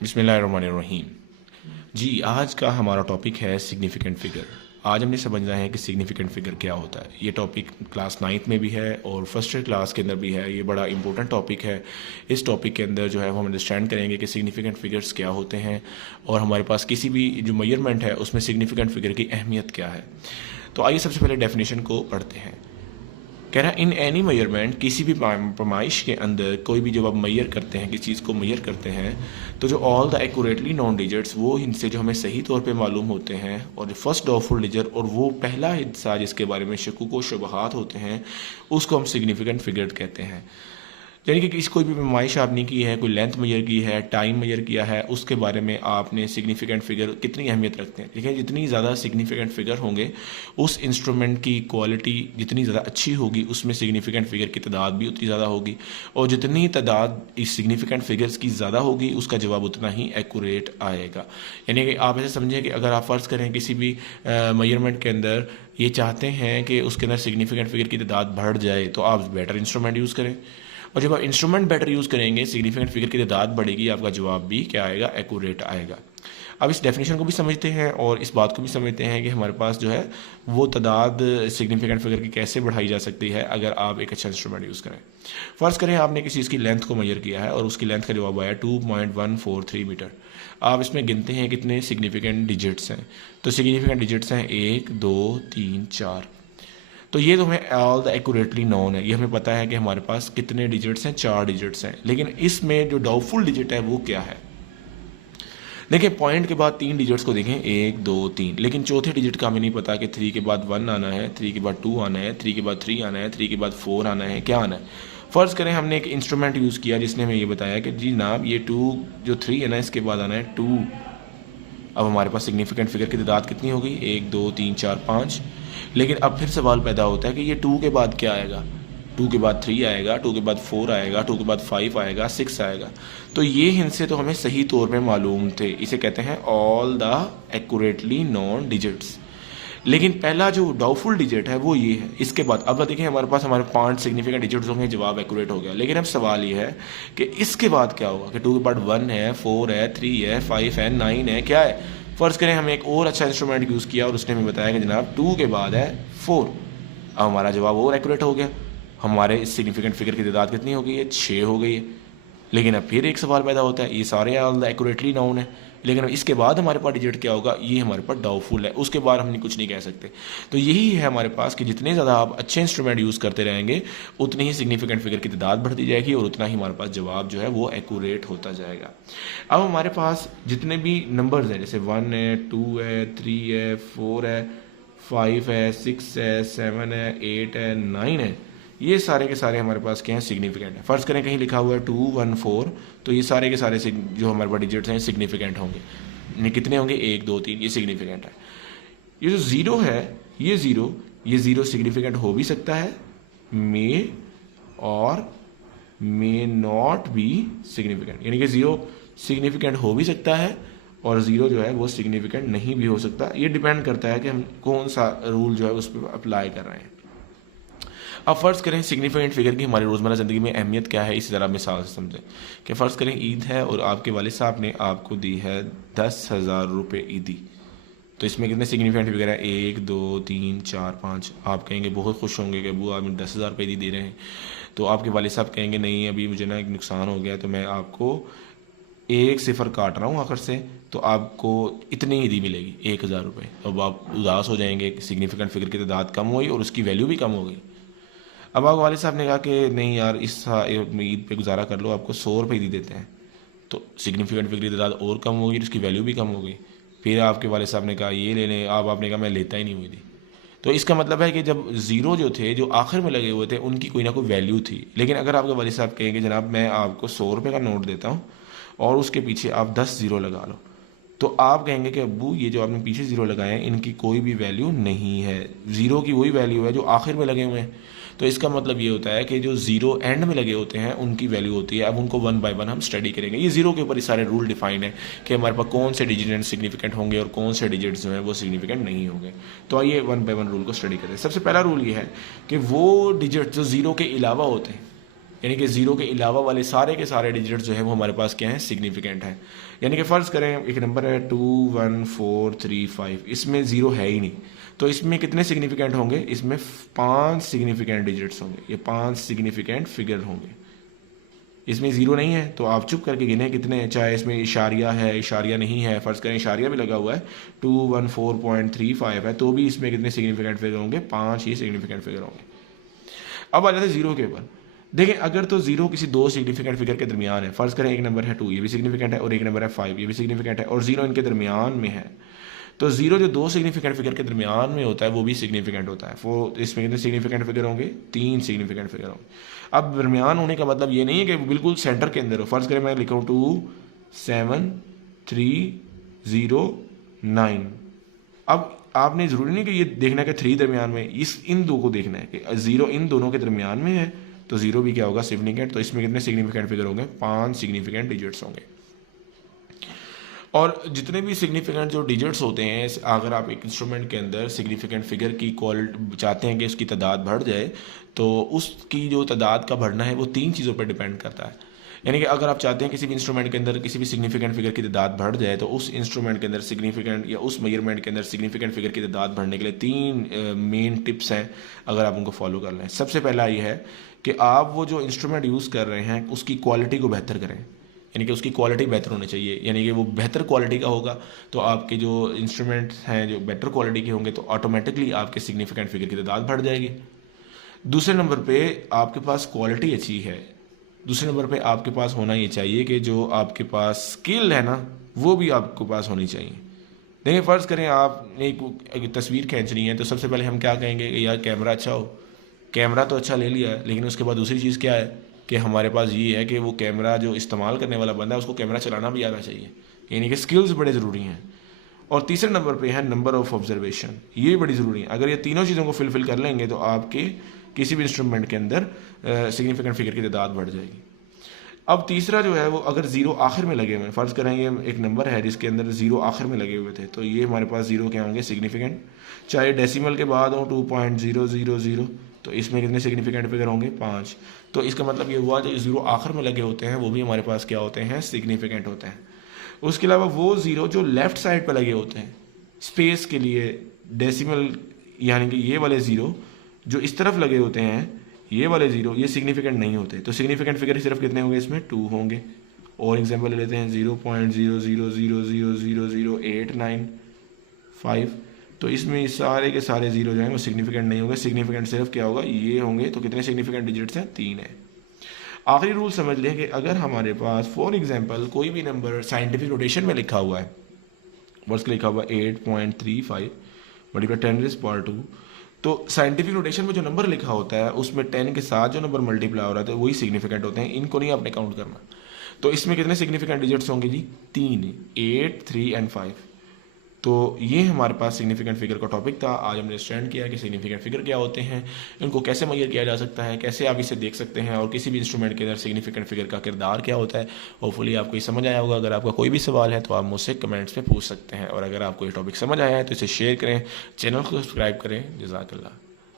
बिस्मिल्लाहिर्रहमानिर्रहीम। जी, आज का हमारा टॉपिक है सिग्निफिकेंट फ़िगर। आज हमने समझना है कि सिग्निफिकेंट फ़िगर क्या होता है। ये टॉपिक क्लास 9th में भी है और फर्स्ट ईयर क्लास के अंदर भी है। ये बड़ा इंपॉर्टेंट टॉपिक है। इस टॉपिक के अंदर जो है वो हम अंडरस्टैंड करेंगे कि सिग्निफिकेंट फ़िगर्स क्या होते हैं और हमारे पास किसी भी जो मेजरमेंट है उसमें सिग्निफिकेंट फ़िगर की अहमियत क्या है। तो आइए सबसे पहले डेफिनेशन को पढ़ते हैं। कह रहा है इन एनी मेजरमेंट, किसी भी पैमाइश के अंदर कोई भी जब आप मैयर करते हैं, किसी चीज़ को मैयर करते हैं, तो जो all the accurately non digits वो इनसे जो हमें सही तौर पे मालूम होते हैं, और जो फर्स्ट डाउटफुल डिजिट और वो पहला हिस्सा जिसके बारे में शकूक व शुबहात होते हैं, उसको हम सिग्निफिकेंट फिगर कहते हैं। यानी कि किसी कोई भी पैमाइश आपने की है, कोई लेंथ मेजर की है, टाइम मेजर किया है, उसके बारे में आपने सिग्निफिकेंट फिगर कितनी अहमियत रखते हैं। देखिए, जितनी ज़्यादा सिग्निफिकेंट फिगर होंगे उस इंस्ट्रूमेंट की क्वालिटी जितनी ज़्यादा अच्छी होगी, उसमें सिग्निफिकेंट फिगर की तादाद भी उतनी ज़्यादा होगी, और जितनी तादाद इस सिग्निफिकेंट फिगर्स की ज़्यादा होगी उसका जवाब उतना ही एक्यूरेट आएगा। यानी कि आप ऐसे समझें कि अगर आप फ़र्ज़ करें किसी भी मेजरमेंट के अंदर ये चाहते हैं कि उसके अंदर सिग्निफिकेंट फिगर की तादाद बढ़ जाए, तो आप बेटर इंस्ट्रूमेंट यूज़ करें, और जब आप इंस्ट्रूमेंट बेटर यूज़ करेंगे सिग्निफिकेंट फिगर की तादाद बढ़ेगी, आपका जवाब भी क्या आएगा, एक्यूरेट आएगा। अब इस डेफिनेशन को भी समझते हैं और इस बात को भी समझते हैं कि हमारे पास जो है वो तादाद सिग्निफिकेंट फिगर की कैसे बढ़ाई जा सकती है अगर आप एक अच्छा इंस्ट्रूमेंट यूज़ करें। फ़र्ज़ करें आपने किसी चीज़ की लेंथ को मेजर किया है और उसकी लेंथ का जवाब आया 2.143 मीटर। आप इसमें गिनते हैं कितने सिग्निफिकेंट डिजिट्स हैं। तो सिग्निफिकेंट डिजिट्स हैं 1 2 3 4। तो ये तो हमें ऑल द एक्यूरेटली नोन है, ये हमें पता है कि हमारे पास कितने डिजिट्स हैं, 4 डिजिट्स हैं। लेकिन इसमें जो डाउटफुल डिजिट है वो क्या है। देखिए, पॉइंट के बाद 3 डिजिट्स को देखें, 1 2 3, लेकिन चौथे डिजिट का हमें नहीं पता कि 3 के बाद 1 आना है, 3 के बाद 2 आना है, 3 के बाद 3 आना है, 3 के बाद 4 आना है, क्या आना है। फ़र्ज़ करें हमने एक इंस्ट्रूमेंट यूज़ किया जिसने हमें ये बताया कि जी जनाब ये 2 जो 3 है ना, इसके बाद आना है 2। अब हमारे पास सिग्निफिकेंट फिगर की तादाद कितनी हो गई, 1 2 3 4 5। लेकिन अब फिर सवाल पैदा होता है कि ये 2 के बाद क्या आएगा। 2 के बाद 3 आएगा, 2 के बाद 4 आएगा, 2 के बाद 5 आएगा, 6 आएगा। तो ये हिंसे तो हमें सही तौर पे मालूम थे, इसे कहते हैं all the accurately non digits. लेकिन पहला जो डाउटफुल डिजिट है वो ये है। इसके बाद अब देखिए हमारे पास हमारे 5 सिग्निफिकेंट डिजिट्स होंगे, जवाब एक्यूरेट हो गया। लेकिन अब सवाल ये है कि इसके बाद क्या होगा कि 2 के बाद 1 है, 4 है, 3 है, 5 है, 9 है, क्या है। फ़र्ज़ करें हमने एक और अच्छा इंस्ट्रूमेंट यूज़ किया और उसने हमें बताया कि जनाब 2 के बाद है 4। अब हमारा जवाब और एक्यूरेट हो गया। हमारे इस सिग्निफिकेंट फिगर की तादाद कितनी हो गई है, 6 हो गई है। लेकिन अब फिर एक सवाल पैदा होता है, ये सारे ऑल द एक्यूरेटली नाउन है, लेकिन अब इसके बाद हमारे पास डिजिट क्या होगा, ये हमारे पास डाउटफुल है, उसके बाद हम कुछ नहीं कह सकते। तो यही है हमारे पास कि जितने ज़्यादा आप अच्छे इंस्ट्रूमेंट यूज़ करते रहेंगे उतनी ही सिग्निफिकेंट फिगर की तादाद बढ़ती जाएगी और उतना ही हमारे पास जवाब जो है वो एक्यूरेट होता जाएगा। अब हमारे पास जितने भी नंबर्स हैं, जैसे 1 है, 2 है, 3 है, 4 है, 5 है, 6 है, 7 है, 8 है, 9 है, ये सारे के सारे हमारे पास क्या हैं, सिग्निफिकेंट है। फ़र्ज़ करें कहीं लिखा हुआ है 2 1 4, तो ये सारे के सारे जो हमारे पास डिजिट्स हैं सिग्निफिकेंट होंगे। ये कितने होंगे, 1 2 3, ये सिग्निफिकेंट है। ये जो ज़ीरो है, ये ज़ीरो सिग्निफिकेंट हो भी सकता है, मे और मे नॉट बी सिग्निफिकेंट। यानी कि ज़ीरो सिग्निफिकेंट हो भी सकता है और ज़ीरो जो है वो सिग्निफिकेंट नहीं भी हो सकता। ये डिपेंड करता है कि हम कौन सा रूल जो है उस पर अप्लाई कर रहे हैं। अब फ़र्ज़ करें सिग्निफिकेंट फिगर की हमारी रोज़मर्रा ज़िंदगी में अहमियत क्या है, इसी तरह मिसाल से समझें कि फ़र्ज़ करें ईद है और आपके वालिद साहब ने आपको दी है 10,000 रुपये ईदी। तो इसमें कितने सिग्निफिकेंट फिगर है, 1 2 3 4 5। आप कहेंगे, बहुत खुश होंगे कि अबू आप 10,000 रुपये ईदी दे रहे हैं। तो आपके वालिद साहब कहेंगे, नहीं अभी मुझे ना एक नुकसान हो गया, तो मैं आपको एक सिफर काट रहा हूँ आखिर से, तो आपको इतनी ईदी मिलेगी, 1,000 रुपये। अब आप उदास हो जाएंगे, सिग्निफिकेंट फिगर की तादाद कम हुई और उसकी वैल्यू भी कम हो गई। अब आपके वालिद साहब ने कहा कि नहीं यार, इस ईद पे गुजारा कर लो, आपको 100 रुपये ईदी देते हैं। तो सिग्निफिकेंट फिगर की तादाद और कम हो गई, उसकी वैल्यू भी कम हो गई। फिर आपके वालिद साहब ने कहा ये ले लें, आपने कहा मैं लेता ही नहीं हुई थी। तो इसका मतलब है कि जब ज़ीरो जो थे, जो आखिर में लगे हुए थे, उनकी कोई ना कोई वैल्यू थी। लेकिन अगर आपके वालिद साहब कहेंगे जनाब मैं आपको 100 रुपये का नोट देता हूँ और उसके पीछे आप 10 ज़ीरो लगा लो, तो आप कहेंगे कि अब्बू ये जो आपने पीछे ज़ीरो लगाए हैं इनकी कोई भी वैल्यू नहीं है, ज़ीरो की वही वैल्यू है जो आखिर में लगे हुए हैं। तो इसका मतलब ये होता है कि जो ज़ीरो एंड में लगे होते हैं उनकी वैल्यू होती है। अब उनको 1 बाय 1 हम स्टडी करेंगे। ये ज़ीरो के ऊपर ये सारे रूल डिफाइन है कि हमारे पास कौन से डिजिट सिग्निफिकेंट होंगे और कौन से डिजिट्स जो हैं वो सिग्निफिकेंट नहीं होंगे। तो आइए 1 बाय 1 रूल को स्टडी करें। सबसे पहला रूल ये है कि वो डिजिट जो ज़ीरो के अलावा होते हैं, यानी कि ज़ीरो के अलावा वाले सारे के सारे डिजिट जो है वो हमारे पास क्या है, सिग्निफिकेंट है। यानी कि फ़र्ज़ करें एक नंबर है 21435, इसमें ज़ीरो है ही नहीं, तो इसमें कितने सिग्निफिकेंट होंगे, इसमें 5 सिग्निफिकेंट डिजिट्स होंगे, ये 5 सिग्निफिकेंट फिगर होंगे। इसमें ज़ीरो नहीं है तो आप चुप करके गिने कितने, चाहे इसमें इशारिया है, इशारिया नहीं है, फ़र्ज़ करें इशारिया भी लगा हुआ है, 214.35 है, तो भी इसमें कितने सिग्निफिकेंट फिगर होंगे, 5 ही सिग्निफिकेंट फिगर होंगे। अब आ जाते हैं ज़ीरो के ऊपर। देखें अगर तो ज़ीरो किसी दो सिग्निफिकेंट फिगर के दरमियान है, फ़र्ज़ करें एक नंबर है 2, ये भी सिग्निफिकेंट है, और एक नंबर है 5, ये भी सिग्निफिकेंट है, और ज़ीरो इनके दरमियान में है, तो ज़ीरो जो दो सिग्निफिकेंट फिगर के दरमियान में होता है वो भी सिग्निफिकेंट होता है। वो इसमें कितने सिग्निफिकेंट फिगर होंगे, 3 सिग्निफिकेंट फिगर होंगे। अब दरमियान होने का मतलब ये नहीं है कि बिल्कुल सेंटर के अंदर हो। फ़र्ज़ करें मैं लिखूँ 27309, अब आपने ज़रूरी नहीं कि ये देखना है कि 3 दरमियान में, इन दो को देखना है कि ज़ीरो इन दोनों के दरमियान में है, तो ज़ीरो भी क्या होगा, सिग्निफिकेंट। तो इसमें कितने सिग्निफिकेंट फिगर होंगे, 5 सिग्निफिकेंट डिजिट्स होंगे। और जितने भी सिग्निफिकेंट जो डिजिट्स होते हैं, अगर आप एक इंस्ट्रूमेंट के अंदर सिग्निफिकेंट फिगर की क्वालिटी चाहते हैं कि उसकी तादाद बढ़ जाए, तो उसकी जो तादाद का बढ़ना है वो 3 चीज़ों पर डिपेंड करता है। यानी कि अगर आप चाहते हैं किसी भी इंस्ट्रूमेंट के अंदर किसी भी सिग्निफिकेंट फिगर की तादाद बढ़ जाए, तो उस इंस्ट्रूमेंट के अंदर सिग्निफिकेंट या उस मेजरमेंट के अंदर सिग्निफिकेंट फिगर की तादाद बढ़ने के लिए 3 मेन टिप्स हैं, अगर आप उनको फॉलो कर लें। सबसे पहला ये है कि आप वो जो इंस्ट्रूमेंट यूज़ कर रहे हैं उसकी क्वालिटी को बेहतर करें, यानी कि उसकी क्वालिटी बेहतर होनी चाहिए, यानी कि वो बेहतर क्वालिटी का होगा तो आपके जो इंस्ट्रूमेंट हैं जो बेटर क्वालिटी के होंगे, तो ऑटोमेटिकली आपके सिग्निफिकेंट फिगर की तादाद बढ़ जाएगी। दूसरे नंबर पे आपके पास क्वालिटी अच्छी है, दूसरे नंबर पे आपके पास होना ये चाहिए कि जो आपके पास स्किल है ना वो भी आपके पास होनी चाहिए। देखिए फ़र्ज़ करें आपने एक तस्वीर खींचनी है, तो सबसे पहले हम क्या कहेंगे कि यार कैमरा अच्छा हो। कैमरा तो अच्छा ले लिया, लेकिन उसके बाद दूसरी चीज़ क्या है कि हमारे पास ये है कि वो कैमरा जो इस्तेमाल करने वाला बंदा है उसको कैमरा चलाना भी आना चाहिए, यानी कि स्किल्स बड़े ज़रूरी हैं। और तीसरे नंबर पे है नंबर ऑफ़ ऑब्जर्वेशन, ये बड़ी ज़रूरी है। अगर ये तीनों चीज़ों को फिल कर लेंगे तो आपके किसी भी इंस्ट्रूमेंट के अंदर सिग्निफिकेंट फिगर की तादाद बढ़ जाएगी। अब तीसरा जो है वो अगर ज़ीरो आखिर में लगे हुए, फ़र्ज़ करें ये एक नंबर है जिसके अंदर ज़ीरो आखिर में लगे हुए थे, तो ये हमारे पास ज़ीरो क्या होंगे, सिग्निफिकेंट। चाहे डेसिमल के बाद हो 2.000, तो इसमें कितने सिग्निफिकेंट फिगर होंगे, 5। तो इसका मतलब ये हुआ जो ज़ीरो आखिर में लगे होते हैं वो भी हमारे पास क्या होते हैं, सिग्निफिकेंट होते हैं। उसके अलावा वो ज़ीरो जो लेफ़्ट साइड पर लगे होते हैं स्पेस के लिए, डेसिमल यानी कि ये वाले ज़ीरो जो इस तरफ लगे होते हैं, ये वाले ज़ीरो ये सिग्निफिकेंट नहीं होते। तो सिग्निफिकेंट फिगर सिर्फ कितने होंगे, इसमें 2 होंगे। और एग्जांपल ले लेते हैं 0.000000895, तो इसमें सारे के सारे ज़ीरो जो हैं वो सिग्निफिकेंट नहीं होंगे। सिग्निफिकेंट सिर्फ क्या होगा, ये होंगे। तो कितने सिग्निफिकेंट डिजिट्स हैं, 3 है। आखिरी रूल समझ लें कि अगर हमारे पास फॉर एग्जांपल कोई भी नंबर साइंटिफिक नोटेशन में लिखा हुआ है, वर्स लिखा हुआ 8.35 मल्टीप्लाई 10⁻², तो साइंटिफिक नोटेशन में जो नंबर लिखा होता है उसमें 10 के साथ जो नंबर मल्टीप्लाई हो रहा है वही सिग्निफिकेंट होते हैं, इनको नहीं आपने काउंट करना। तो इसमें कितने सिग्निफिकेंट डिजिट्स होंगे जी, 3, 8, 3 एंड 5। तो ये हमारे पास सिग्निफिकेंट फिगर का टॉपिक था। आज हमने स्टैंड किया कि सिग्निफिकेंट फिगर क्या होते हैं, इनको कैसे मेजर किया जा सकता है, कैसे आप इसे देख सकते हैं, और किसी भी इंस्ट्रूमेंट के अंदर सिग्निफिकेंट फिगर का किरदार क्या होता है। होपफुली आपको ये समझ आया होगा। अगर आपका कोई भी सवाल है तो आप मुझसे कमेंट्स में पूछ सकते हैं, और अगर आपको ये टॉपिक समझ आया है तो इसे शेयर करें, चैनल को सब्सक्राइब करें। जज़ाकल्लाह।